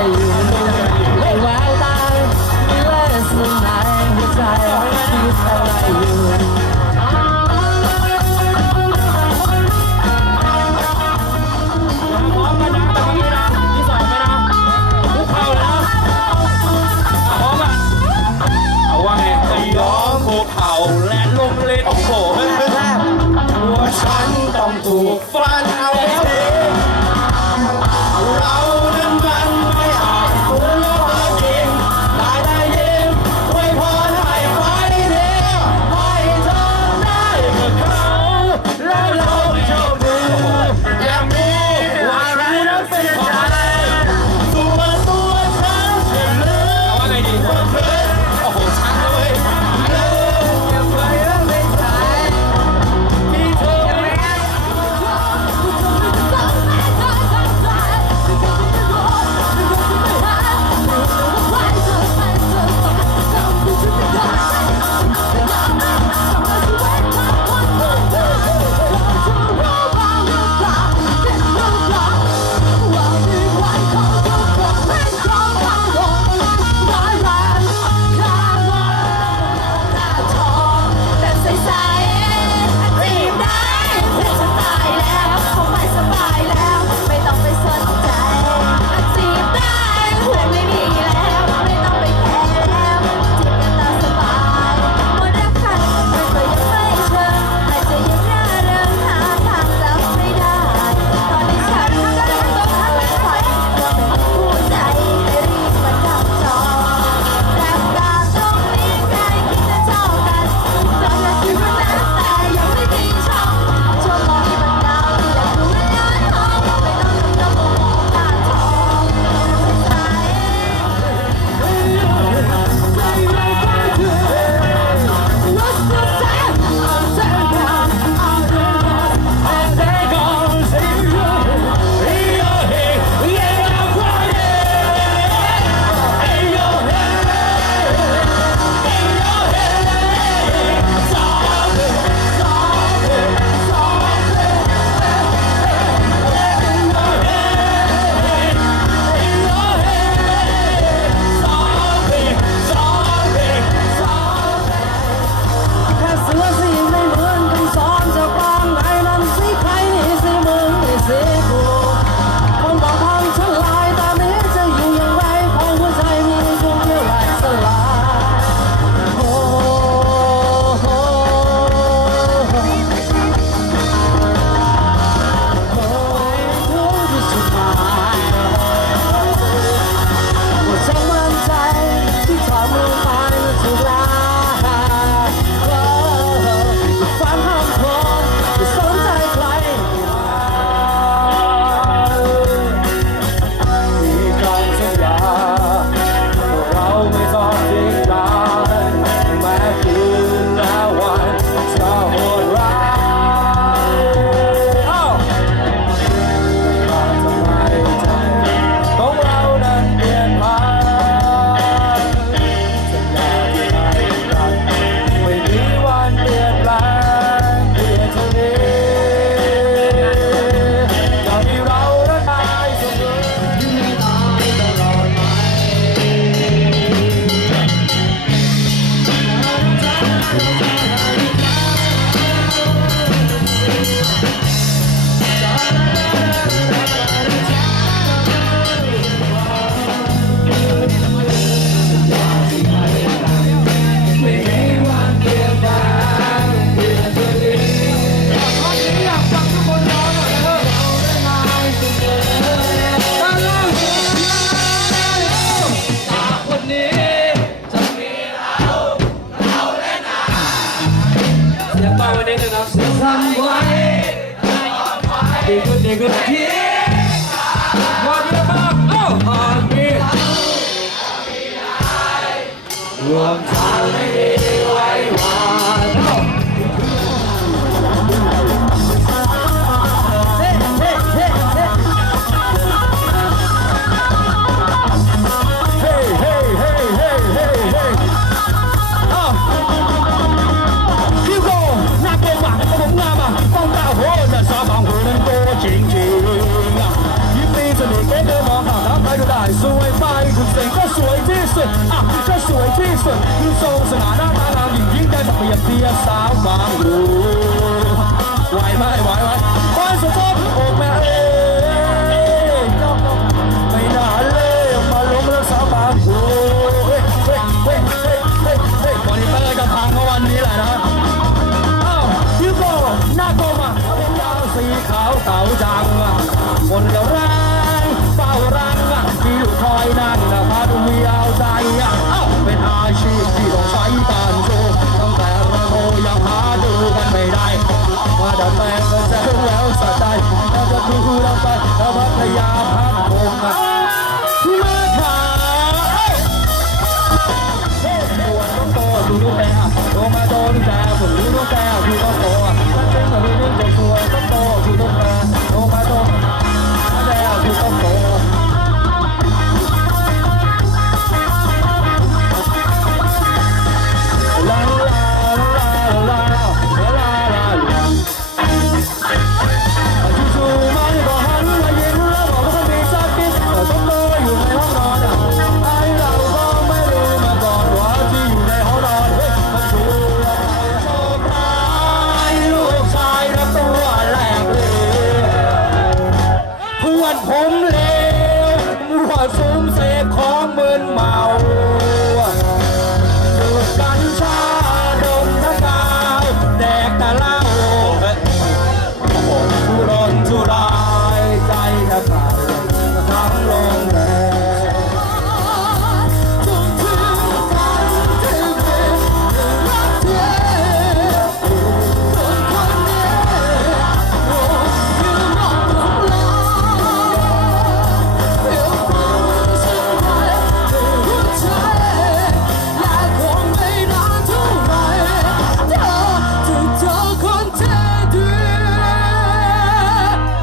คิดอ ร เสียสาวบางดูไหวไหมไหวไหมคอยสะท้อนอกแม่เอ้ยไม่น่าเลยมาล้เรักสาวบางดูเฮ้เฮ้เฮ้เฮ้เฮ้ยเฮ้ยมอนิเตอร์จะพังเพราะวันนี้แหละนะอ้าวยูโกหน้าโกมาเป็นดาวสีขาวเต่าจังคนเดียว